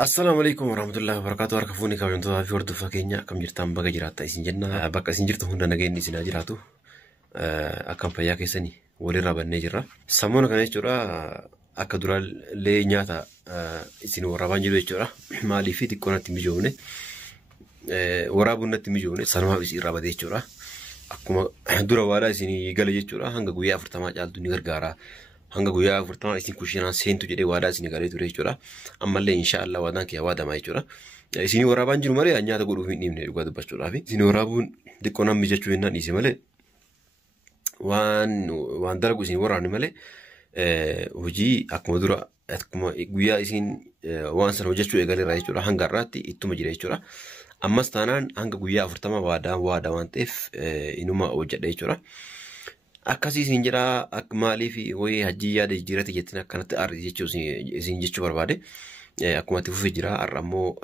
Assalamu alaikum warahmatullahi wabarakatuh. Harka fuuni kabajamtoota fi hordoftoota keenya akkam jirtan baga jiraattan isin jenna. Bakka isin jirtu hunda nageenyi isin haa jiraatu. Akkam fayyaa keessanii walirraa bannee jirra. Sammuna kana jechuudha akka duraallee nyaata isin waraabaan jiru jechuudha. Maaliif xiqqoo natti mijoomne waraabuun natti mijoomne sanumaaf isin irraa badee jechuudha. Akkuma dura waadaa isin gala jechuudha hanga guyyaa 40 caaltu ni gargaara. Hanga guyyaa 40 isin kushiinaan seentu jedhee waadaa isin galee ture jechuudha. Ammallee inshaallah waadaan kiyya waadamaa jechuudha. Isin waraabaan jiru malee nyaata godhuuf hin dhiibne dhugaa dubbachuudhaaf. Isin waraabuun xiqqoo namni jechuu hin dhiise malee waan dalagu isin waraabne malee hojii akkuma dura akkuma guyyaa isin waan sana hojjechuu eegaleerra jechuudha. Hanga har'aatti ittuma jira jechuudha. Ammas taanaan hanga guyyaa 40 waadaa waan ta'eef inuma hojjedha jechuudha. Akkasii isin jedha akka maaliif wayii hajjii yaada jijjiirate jettin akkanatti aarri jechuu isin jechuu barbaade akkuma itti fufee jira har'a ammoo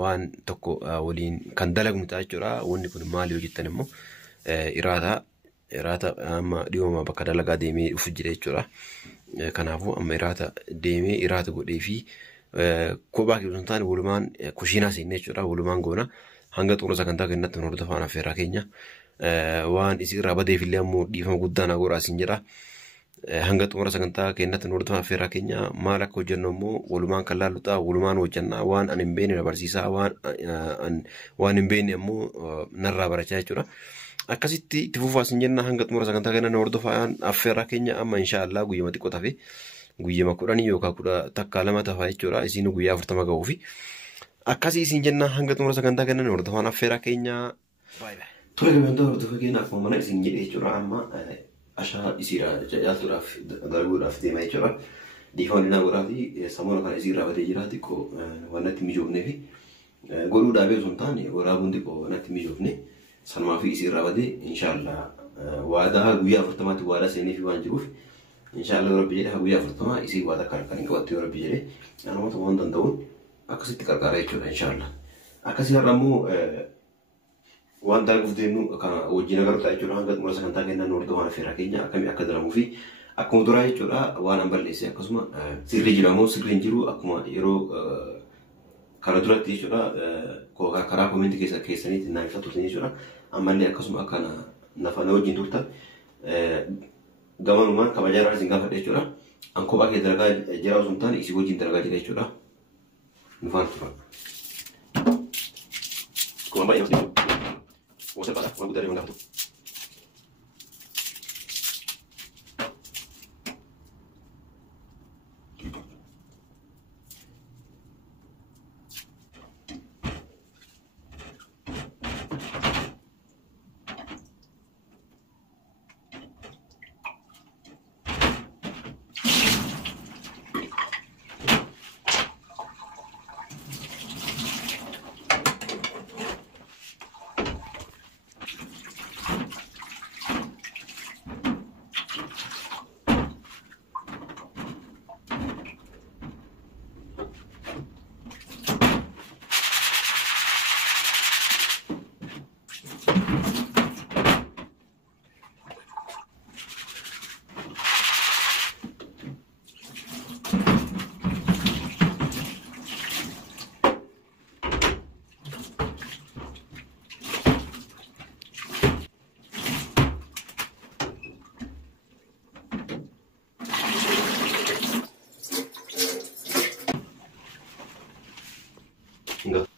waan tokko waliin kan dalagnu ta'a jechuudha. Wanni kun maali yoo jettan immoo iraata amma dhiyooma bakka dalagaa deemee dhufu jira jechuudha. Kanaafuu amma iraata godhee fi kophaa keessatti taane walumaan kushiinaa seenne jechuudha. Walumaan goona hanga xumura sagantaa keenyatti hordofaan affeerraa keenya. Waan isin irraa badeef illee ammoo dhiifama guddaa na godhaa isin jedha. Hanga xumura sagantaa keenyatti hordofaan affeerraa keenya maal akka hojjennu immoo walumaan kan laallu ta'a walumaan hojjennaa waan ani hin beekne na barsiisaa waan hin beekne ammoo narraa barachaa jechuudha. Akkasitti itti fufaa isin jenna hanga xumura sagantaa keenyatti hordofaan affeerraa keenya amma inshaallah guyyama xiqqoo tafe guyyama 10 yookaan 10 takka 2 tafa jechuudha. Isin guyyaa 40 ga'uufi akkasii isin jenna hanga xumura sagantaa keenyatti hordofaan affeerraa keenya. Bye bye. Ture gamanta hordofaa keenya akkuma mana isin jedhee jechuudha amma ashaa isiidha jaaltuudhaaf darbuudhaaf deemaa jechuudha. Dhiifamni naa godhaa fi sammuna kana isiirraa badee jira xiqqoo waan natti mijoofnee fi godhuu dhaabee osoo hin taane waraabuun xiqqoo natti mijoofne sanumaa fi isiirraa badee inshaallah waadaa guyyaa 40tti waadaa seenee fi waan jiruuf inshaallah rabbi jedhee guyyaa 40 isii waadaa kan hin qabattu yoo rabbi jedhee namoota waan danda'uun akkasitti qarqaara jechuudha inshaallah. Akkasii har'a immoo waan dalaguuf deemnu kan wajjin agartaa jechuudha. Hanga xumura sagantaa keenyatti hordofaan affeerraa keenya akkamii akka dalamuu fi akkuma duraa jechuudha waan an balleesse akkasuma sirrii jira moo sirrii hin jiru akkuma yeroo kana duratti jechuudha karaa koomentii keessaniitti naa ibsaa turtan jechuudha. Ammallee akkasuma akka nafana wajjin turtan gamanumaan kabajaa irraa isin gaafadha jechuudha. An kophaa kee dalagaa jira osoo hin taane isin wajjin dalagaa jira jechuudha. Nufaan tura. Kuma baay'ee namatti jiru. Você passa, vai botar aí um gato. Enggak.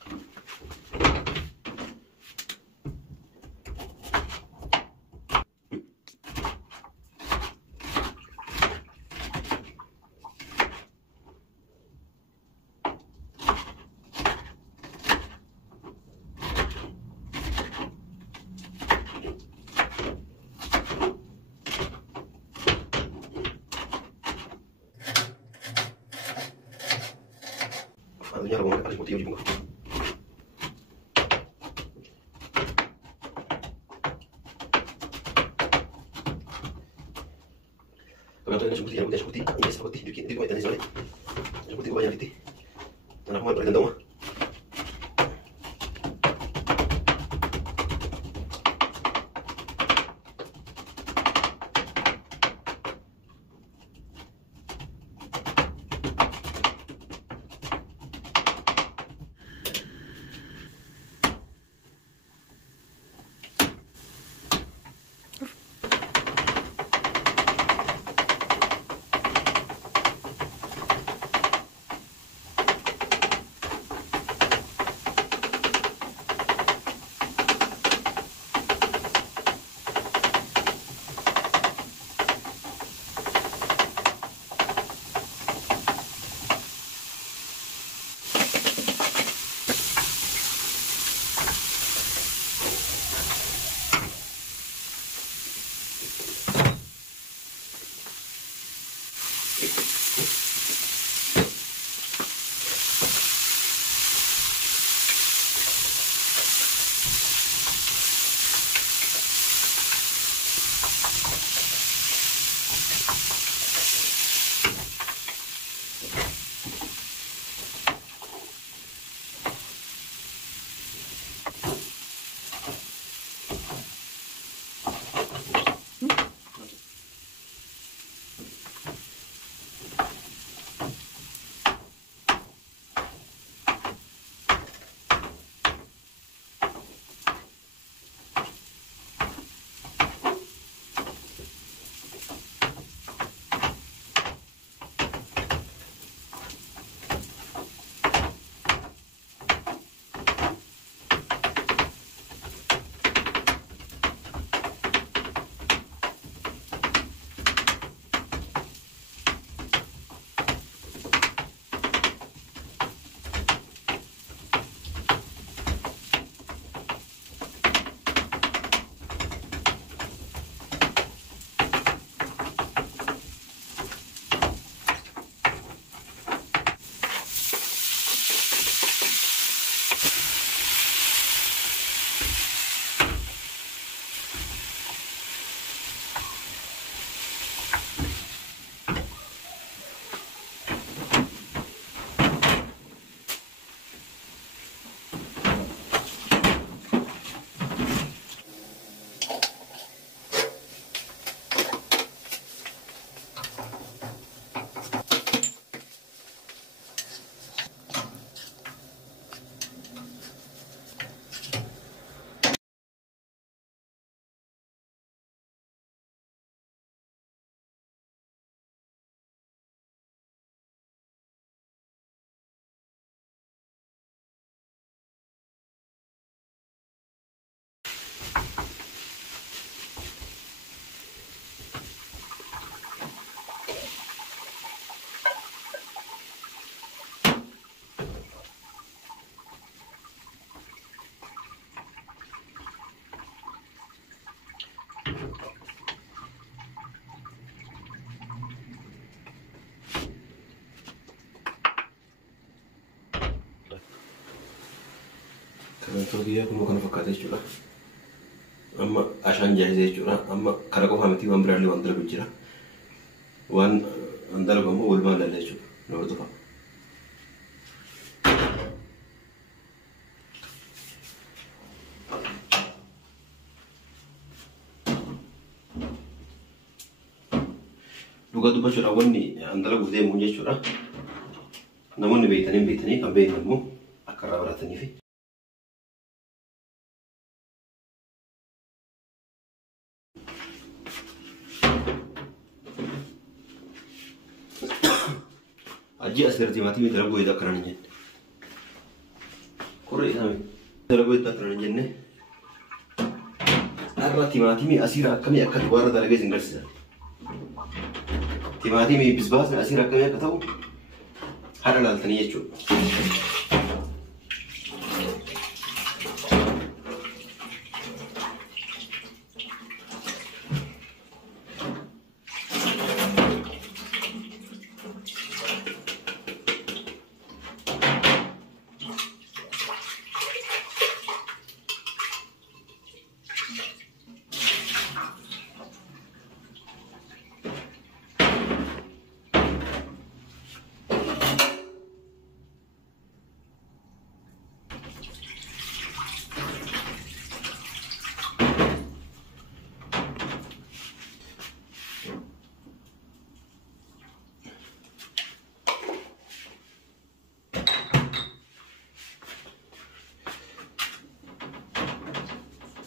Adanya rombongan kali putih juga. Kalau tuh seperti yang udah seperti ini seperti dikit itu itu soalnya seperti banyak itu. Tanah mau bergantung mah. Tokiyyaa kun kana fakkaatee jechuudha. Amma ashaan jaayisee jechuudha. Amma kana qofa miti waan biraallee waan dalagu jira. Waan dalagu ammoo walumaan ilaalle jechuudha. Na hordofa. Dhugaa dubbachuudhaan wanni dalaguuf deemu jechuudha. Namoonni beekanii kan beekne immoo akka irraa barataniifi. Aji asir timaatimii dalaguu edaa akkanaan hin jenne. Qorree isaanii dalaguu edaa akkanaan hin jenne. Har'a timaatimii asiirraa akkamii akka warra dalagee isin garsiisan. Timaatimii bisbaasni asiirraa akkamii akka ta'u haadha laaltanii jechuudha.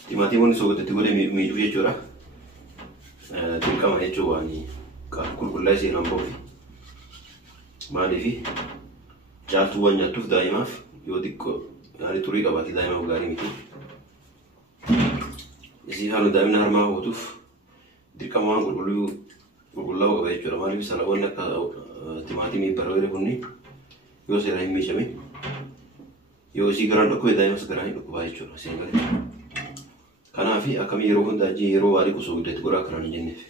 Timaatimonni soogotatti godhee miidhuu jechuudha. Dirqama jechuun waan qulqullaa'ee seenaan ba'uufi. Maaliif caaltuu waan nyaattuuf daa'imaaf yoo xiqqoo turii qabaate daa'imaaf gaarii miti. Isii haala daa'imna harmaa hawwatuuf dirqama waan qulqullaa'uu qaba jechuudha. Maaliif salaawwanni akka timaatimii barbaade kunni yoo seeraan hin miicame yoo isii garaan dhukkubee daa'imas garaan hin dhukkubaa jechuudha. Seen galee. Kanaaf akkamii yeroo hundaa yeroo waarii kusoo guddatti godhaa akkanaan hin jenneef.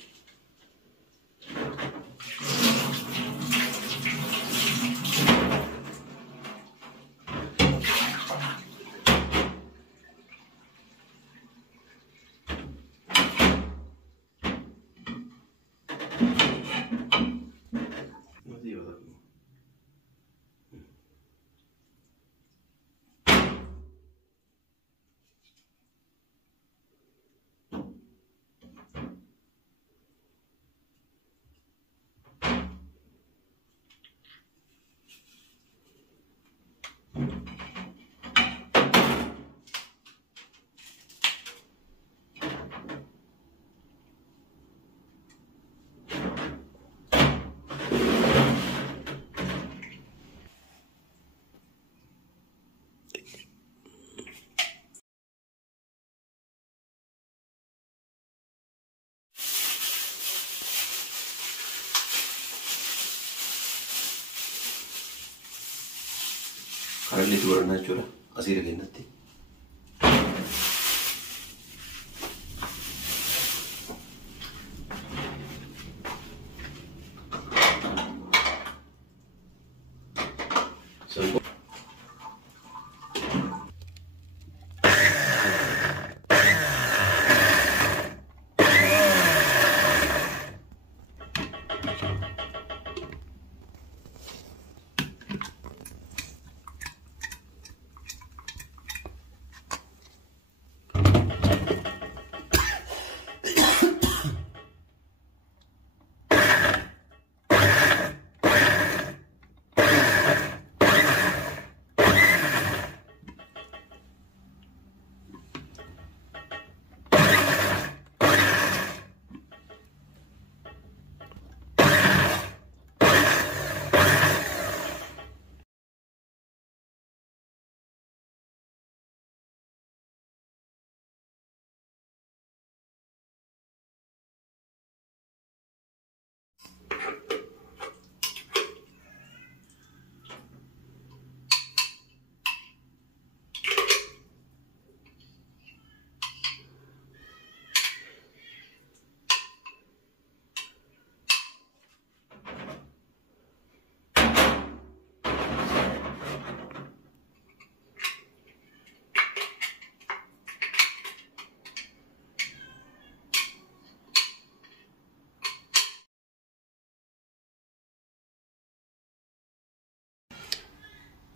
Karallee itti barannaa jechuudha. Asiira kennatti.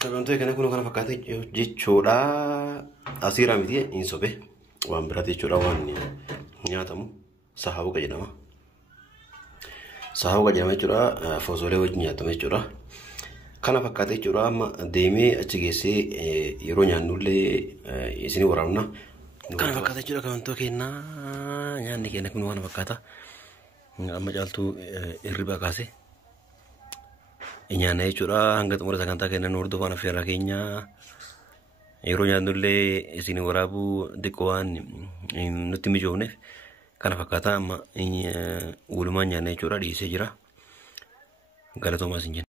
Kabajamtoota kana kun kana fakkaate jechuudha. Asiirraa miti hin sobe waan biraati jechuudha waan nyaatamu sahaawuqa jedhama. Sahaawuqa jedhama jechuudha foosolee wajjin nyaatama jechuudha. Kana fakkaate jechuudha amma deemee achi geessee yeroo nyaannullee isin waraabna. Kana fakkaate jechuudha kabajamtoota keenyaa nyaanni keenya kun waan fakkaata. Amma caaltuu hirriba kaase. Nyaanni jechuudha hanga xumura sagantaa kennan hordofaan affeerraa keenya yeroo nyaannullee isin waraabuu xiqqoo waan nutti mijoofneef kana fakkaata amma walumaan nyaanna jechuudha dhiisee jira galatoomaa isin jenna.